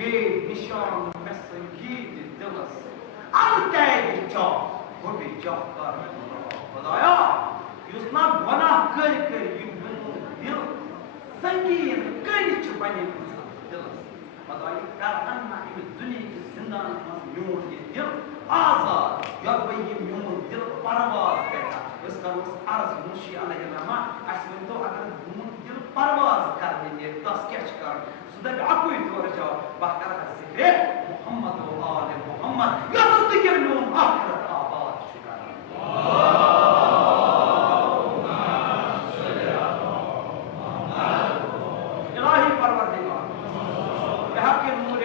बेनिशान में संगीत दिलस अलतैद चाह वो भी चाह कर खुदाया युसना गुनाह कर दिल संगीत कर बने दिलस खुदाया करन ना इस दुनिया की जिंदान में न्यून ये दिल आजाद जब ये न्यून दिल परवाज करता इसका उस अर्ज मुशी अलैहिस्सलाम असलन तो अगर न्यून दिल परवाज करने ये दस कैच कर सुधा आपको ही तोड़ जाओ बाहर का जिक्र मोहम्मद व आले मोहम्मद या जिक्र न्यून आखिरत आबाद शुक्र इलाही परवरदिगार यहाँ के नूर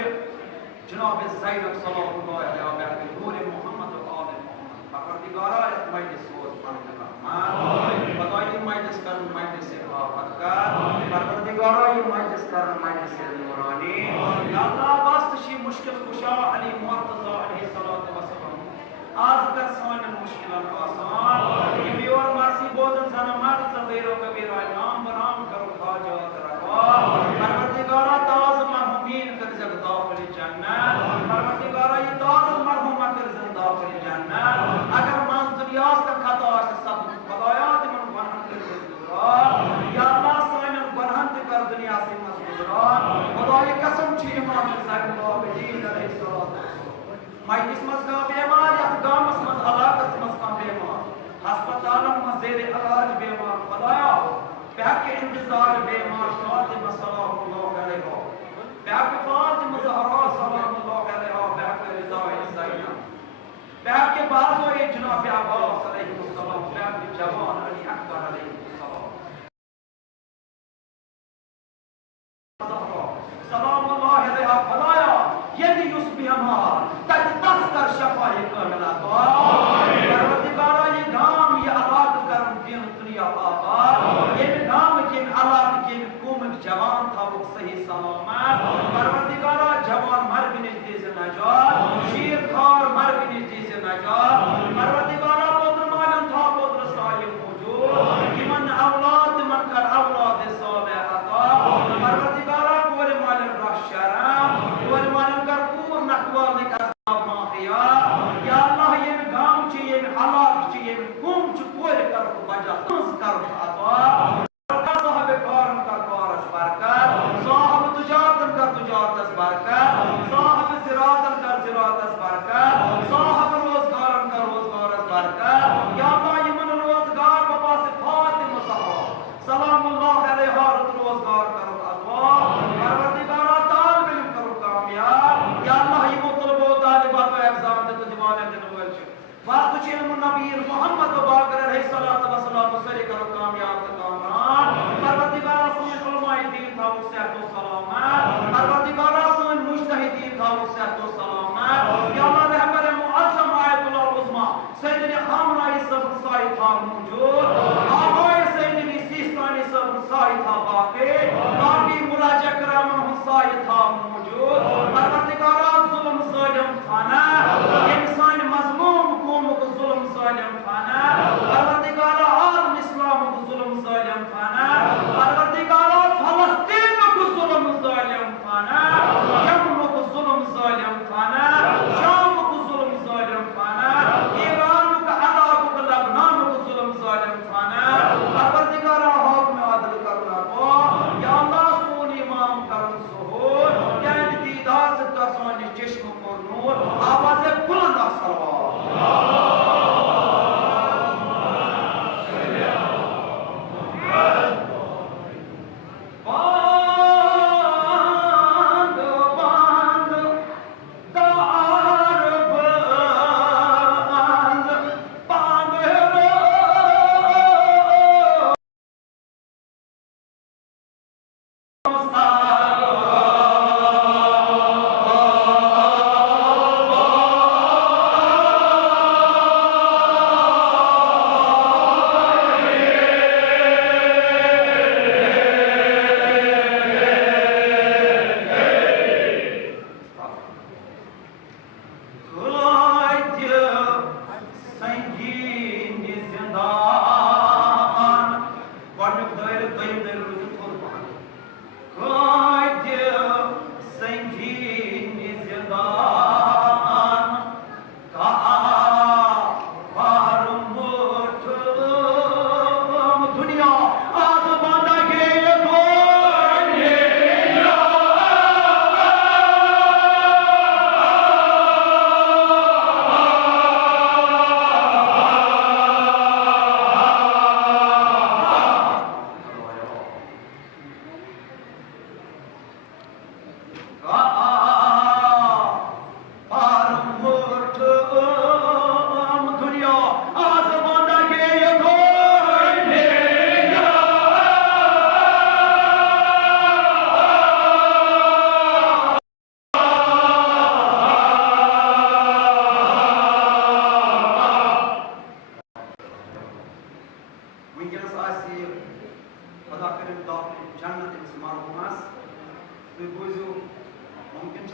जनाब ज़ैनब सल्लल्लाहु अलैहि वसल्लम नूर मोहम्मद व आले मोहम्मद परवरदिगार इस मजलिस को रहमान बताइए मजलिस का मजलिस से बाबरकत परवरदिगार ये मजलिस का मजलिस से नूरानी या अल्लाह वास्ते मुश्किल कुशा अली मुर्तज़ा अलैहि सल्लल्लाहु अलैहि वसल्लम आज कर सान मुश्किलन आसान ये और मर्सी बोझन जना मर्द सवेरो कबीरा नाम बराम करो हाजत रवा परवरदिगार ताज मरहुमीन कर जग दाखिल जन्नत परवरदिगार ये ताज मरहुमा कर जग दाखिल जन्नत अगर मां दुनिया से खता से सब बलायात मन बनन कर गुजरा या अल्लाह सान बनन कर दुनिया से मत गुजरा खुदा ये कसम छी इमाम ज़ैनुल आबिदीन अलैहिस्सलाम मजलिस मज का बीमार या गामस मज हलाकत मज का बीमार अस्पताल में जेर इलाज बीमार खुदाया प्याके इंतजार बीमार फातिमा सल्लल्लाहु अलैहि वसल्लम प्याके फातिमा ज़हरा सल्लल्लाहु अलैहि वसल्लम प्याके रिज़ा ज़ैनब प्याके बाज़ो ये जनाब अब्बास अलैहि सल्लम प्याके जवान अली अकबर अलैहि सल्लल्लाहु अलैहि वसल्लम खुदाया यदि युस्बिहमा तस्तकर शफाए कामिला परवरदिगार ये गाम ये आबाद करम दिन दुनिया आबाद ये गाम के आलाद के कौम जवान था वो सही सलामत परवरदिगार जवान मर भी नहीं दे से नजात शीर खार मर भी नहीं दे से नजात परवरदिगार पुत्र मालन था पुत्र साहिब मौजूद इमन औलाद मन कर औलाद साले अता परवरदिगार कोरे मालन राशरा कोरे मालन कर पूर्ण नकवाल निकास माफिया या अल्लाह ये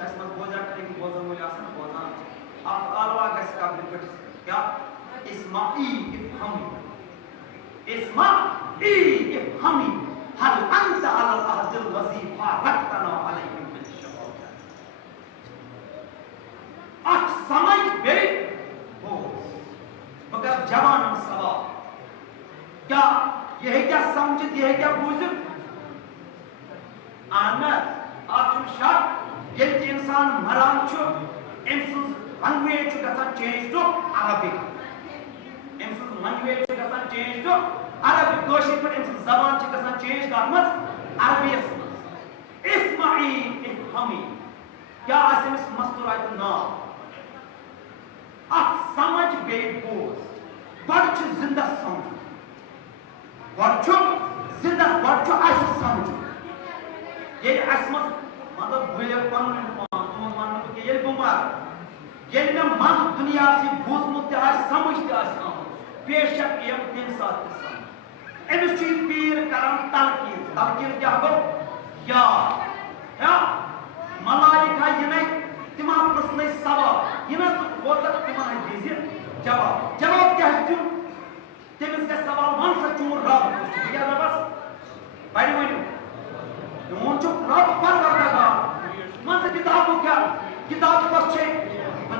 ऐसा बोझा करेंगे बोझों में आसन बोझा आप आलवा कैसे आप निकट क्या इस्माई इफ़हमी हल अंत अलल अहदिल वजीफा रक्तना अलैहिम बिशशबाब अख समझ बे हो मगर जवान सवाल क्या यह है क्या समझित यह है क्या बूझित आनंद आप शक ये इंसान मरान छु language change to Arabic language change to Arabic कोशिश पर जबान चेंज कर अरबियस इस्माई इफ़हमी क्या आसमिस मस्तूरात नाम अख समझ बे बोझ बड़ जिंदा समझ बड़ जिंदा बड़ समझ ये मतलब बुले पन मान के ये बुमार ये न मज दुनिया से बूझमुत समझ बेशक ये दिन साथ अमिस पीर करान तलकीन क्या गो या मलाइका ये तिमा प्रश्न सवाल ये वोत तिमा दिज जवाब क्या दिन तमिस ग सवाल वन सा चून रब क्या रबस बड़ी वन चून रब परवरदिगार मन किताब क्या किताब कस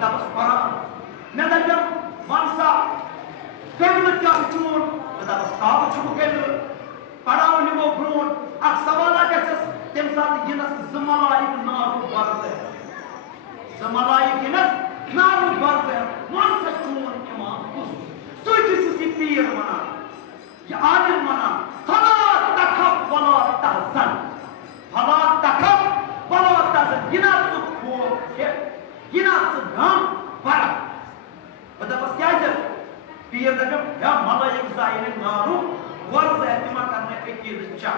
बस कुरान मे दम वन सा कबिल क्या चून बस काब कबिल पढ़ाव निमो ब्रोट अख सवाल गस तम सात यनस जमलाइक नार वर्ज जमलाइक यनस नार वर्ज वन सा चून इमाम कुस सुची पीर मना ये आदिल मना फला तखफ वला तहजन यना खो यना गम बड़ा बस क्या पीर दम या मलाइक जाइन नारू वर्ज तिमा करने अकीद चा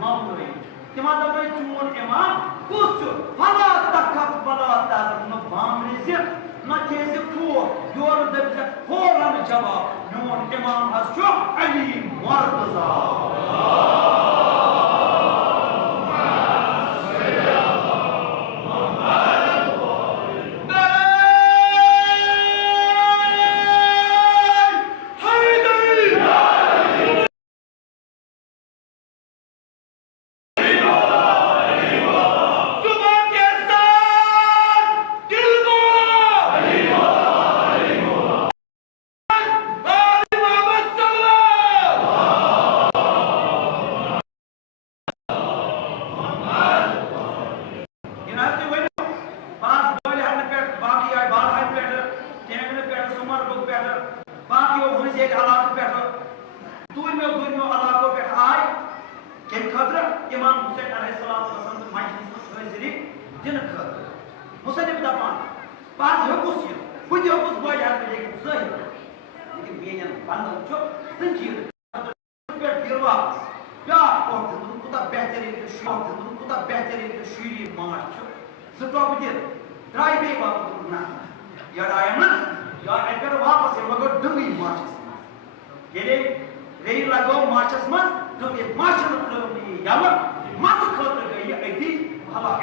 मामले तिमा दम चून इमाम कुस फला तखफ वला तहजन मामले से न केज खो योर दम से फौरन जवाब नोन इमाम हसो अली मर्तजा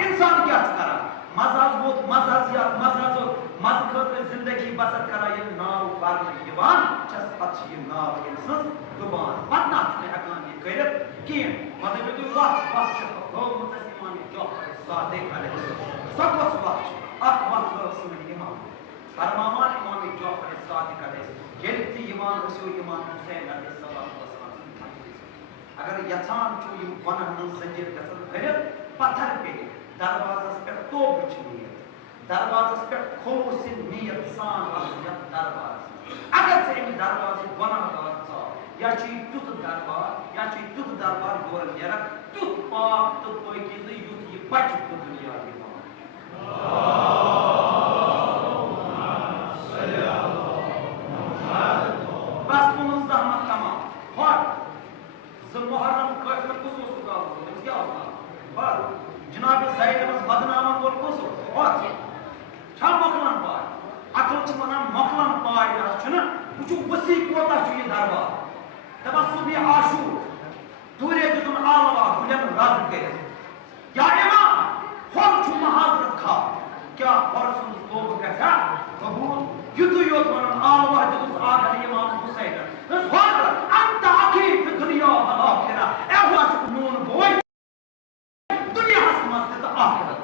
इंसान क्या करा मजाज मज खतर जिंदगी बसर करा ये नाव पारने यवान छस पत ये नाव इंसान जुबान पतना ने हकान ये कर कि मतलब तो वाह हो मुतसिमान जो सादे करे सब वक्त अख वक्त रसूल इमाम फरमान इमाम जाफर सादिक अलैहि यलति इमाम रसूल इमाम हुसैन अलैहिस्सलाम अगर यथान चो ये वनन जंजीर गसन भर पत्थर पे दरवाज़स पे तोप चाहिए दरवाज़स पे खोलूसी नियत सान यत दरवाज़ अगर से इन दरवाज़े गुनाहगार था या चीज तुत दरबार गोर नेरा तुत पाक तुत कोई चीज युत ये बच को दुनिया में बस तुम ज़हमत तमाम और मुहर्रम काफिर कुछ का क्या होगा पर जनाब ज़ैद बस बदनाम बोल कुछ और छा मखलन पाय अकल छ मना मखलन पाय छना कुछ वसी कोता छ ये दरबार तबसुबी आशूर दूरे तुम आलवा हुलन राज के या इमाम हम छ महाज योत वनन आल वहदतुस आखिर इमाम हुसैन फ़र अंत अखी फि दुनिया वल आखिरा ए हुआ मून बोय दुनिया हसमत त आखिरत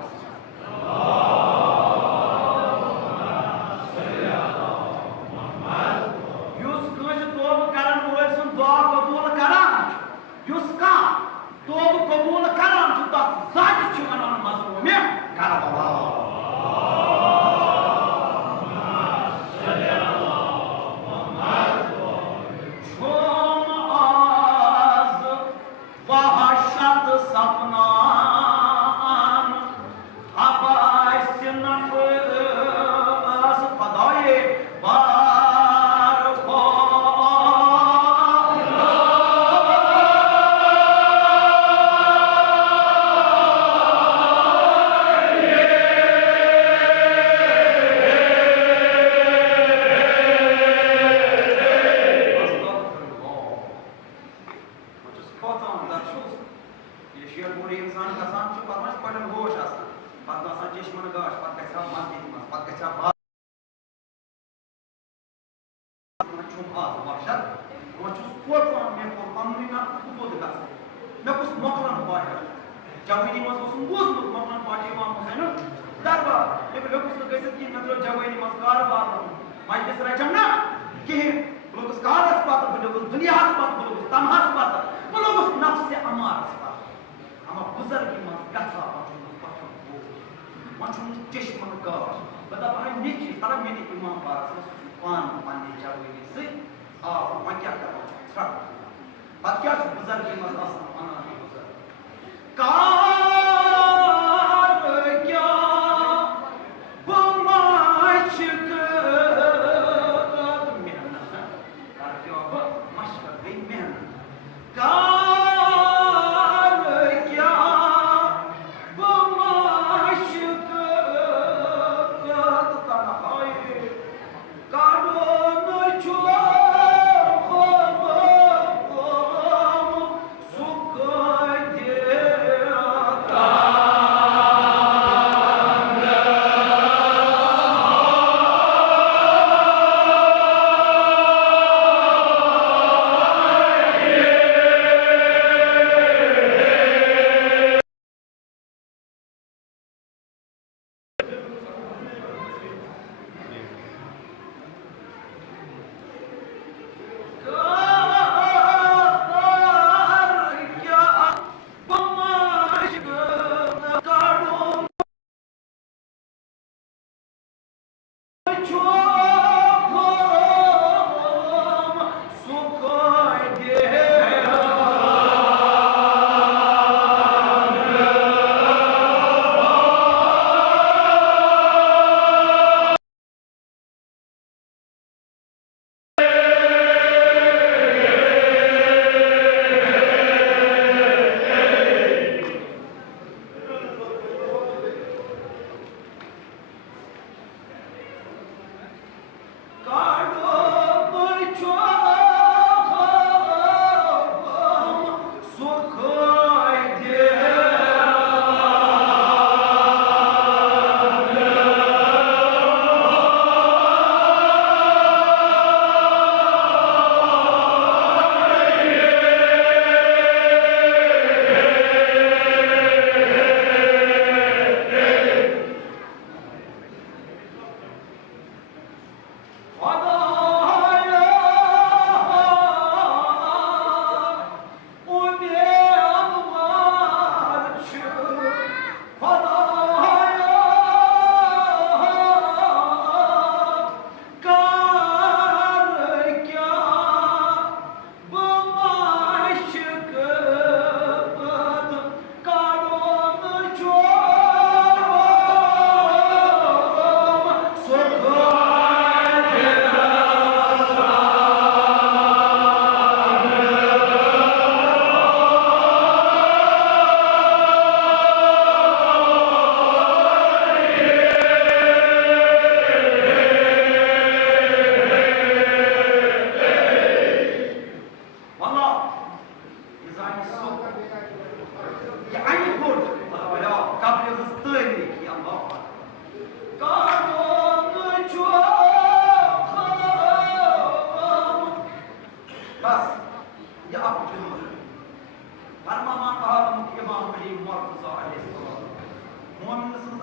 युस कस तोब करन वोल सन दुआ कबूल करन युस का तोब कबूल करन त जात छु वनन मजलूम Karbala Jawini mas usum bus makna party imam Hussein darba lekin lokus to gaiset ki matlo jawini mas karbar mai besra jamna ki lokus kar aspat lokus dunia aspat lokus tamha aspat lokus nafs se amar aspat ama buzarg ki mas gatha macam cheshman ka bada bhai nichi tara meni imam baras pan pani jawini se makya karo sra baat kya buzarg ki mas asam ana car क्या बमाश मेहनत car क्या मशक गई मेहनत car क्या बमाश तन्हाई कारो न छुआ सुख दे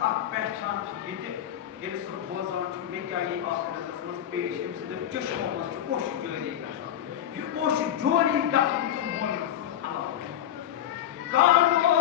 पहचान ये सो बोजान मे क्या ये आखिरत मज पेश अम सद चश्मो मज ओश जारी यह ओश जारी गन मोन कानून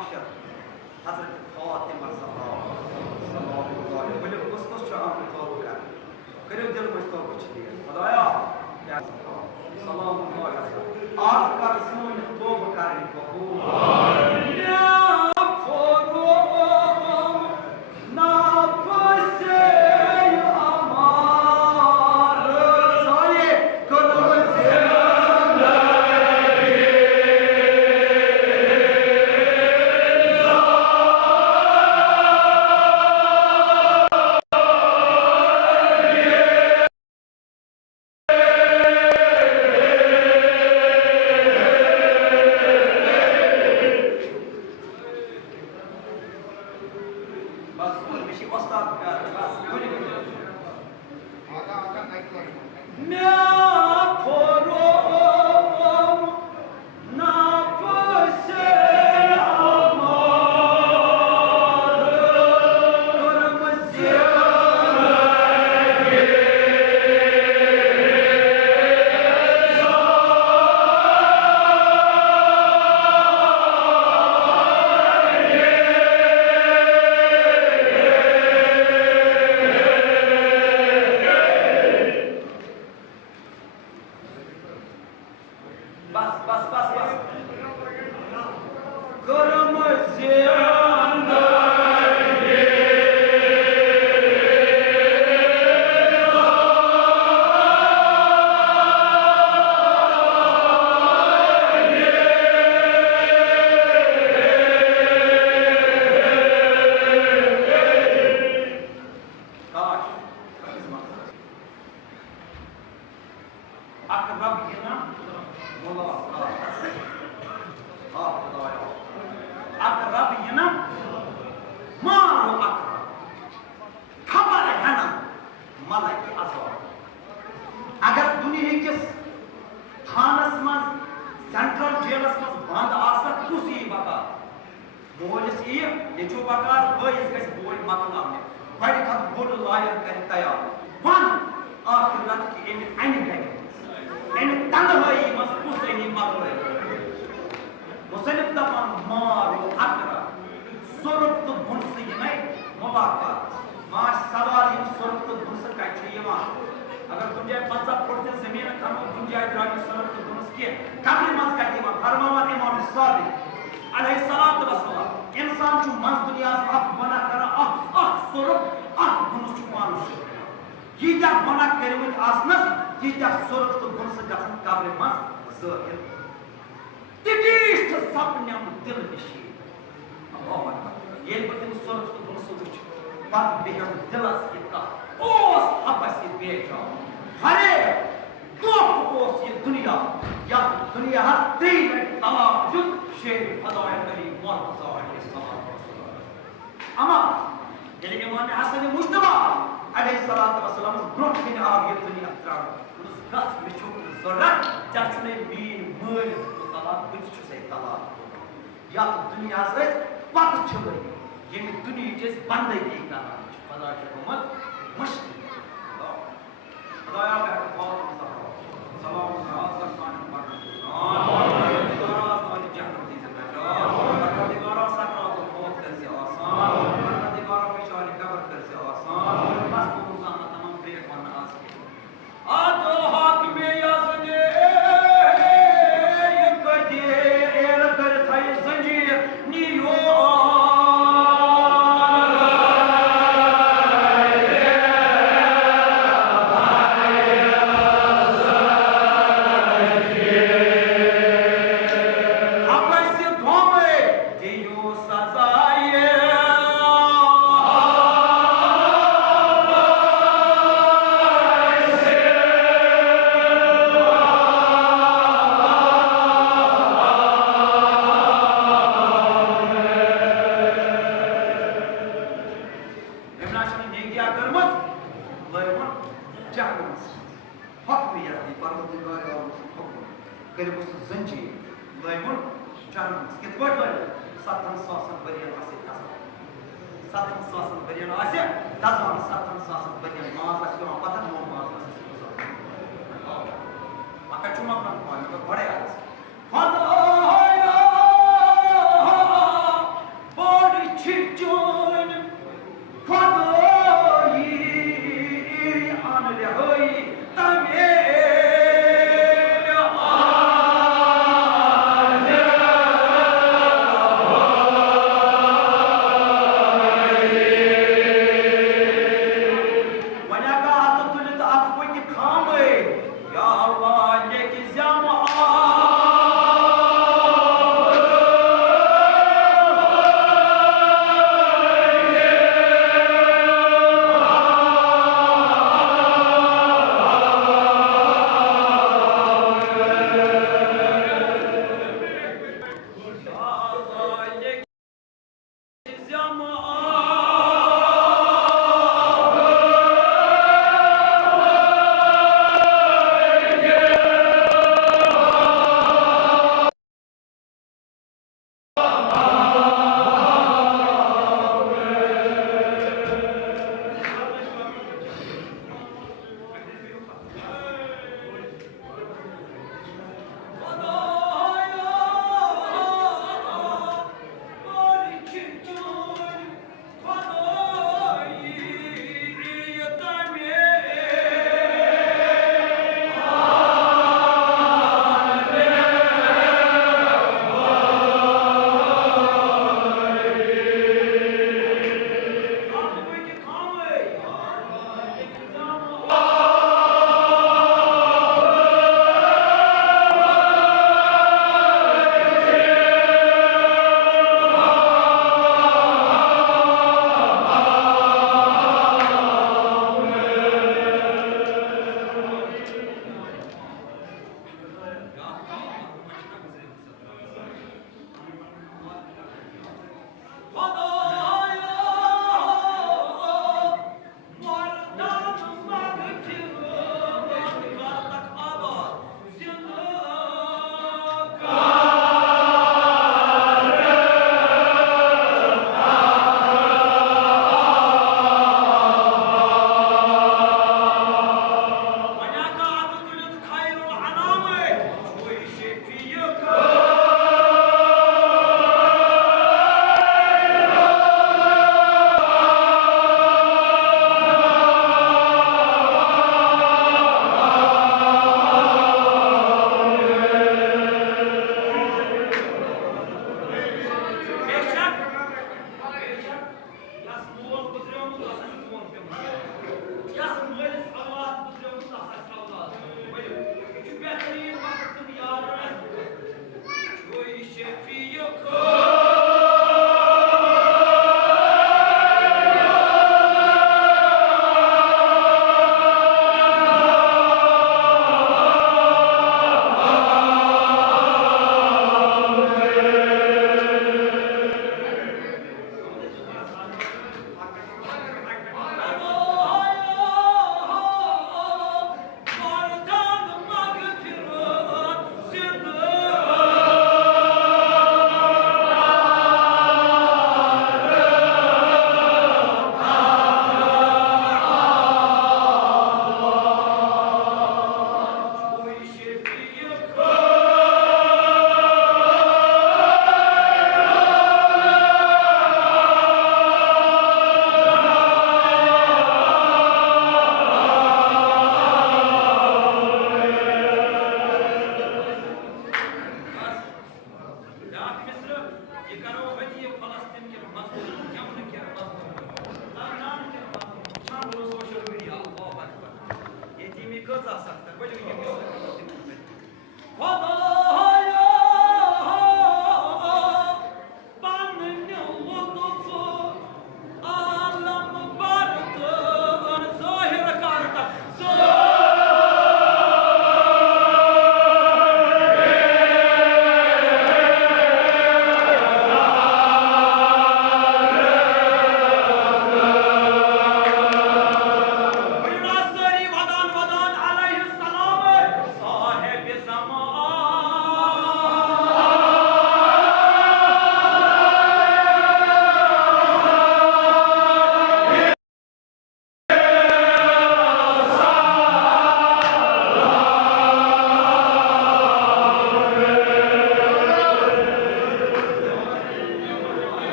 mahşer Hazreti Fatıma sallallahu aleyhi ve sellem kıs çağımı tavukar. Kırık dilimiz tavuk diye. Xudaya sallallahu aleyhi ve sellem. Ağır karısının tavuk karın kabul.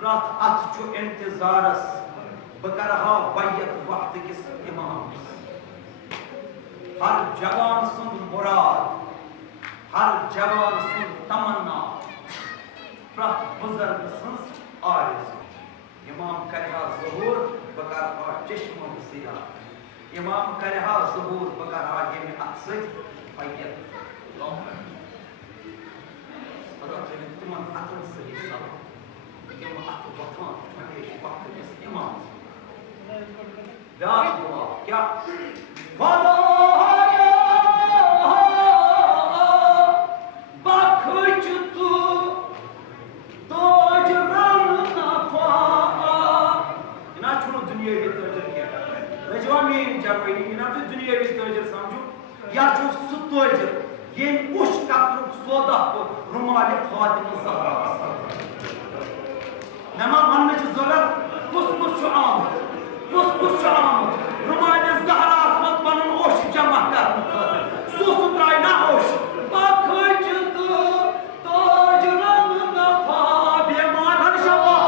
प्रथ अथ इंतजारस बकरहा बैयत वक्त किस इमाम हर जवान सुन मुराद हर जवान सुन तमन्ना प्रथ बुजुर्ग सुन आरज़ू इमाम करहा ज़हूर बकरहा चश्म सिया इमाम करहा ज़हूर बकरहा ये अक्सर बैयत अदा तुमन अतन सही सब यम अत वतन हमेशा वक्त किस इमाम व्यास हुआ क्या वाला बखच तू तोज रन नफा ना छुनो दुनियावी तोजर क्या रजवा में जरवई ना तो दुनियावी तोजर समझो या जो सुतोजर ये उश कत्रुक सोदा को रुमाल फातिमा ज़हरा नमा मन में ज़रूरत कुछ आम कुछ आम रुमाल ज़हरा मत बनन ओश जमा कर सुत्राय ना ओश बखच तू तोज रंग नफा बेमान हर्षवा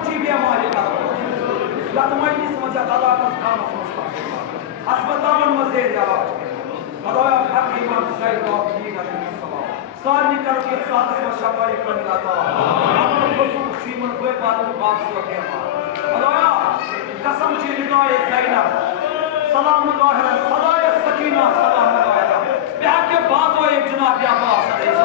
मोची बीमारी करो याद मजलिस मजा दादा का काम समझता अस्पताल में मजेर इलाज खुदाया हकीम सही बात की का सारी करो के साथ में शफाई करने लगा हम को सुशीमन कोई बात से के खुदाया कसम ची निगाह ज़ैनब सलाम ज़ाहिर सदा सकीना सलाम ज़ाहिर ब्याह के बाद वो एक जनाब अब्बास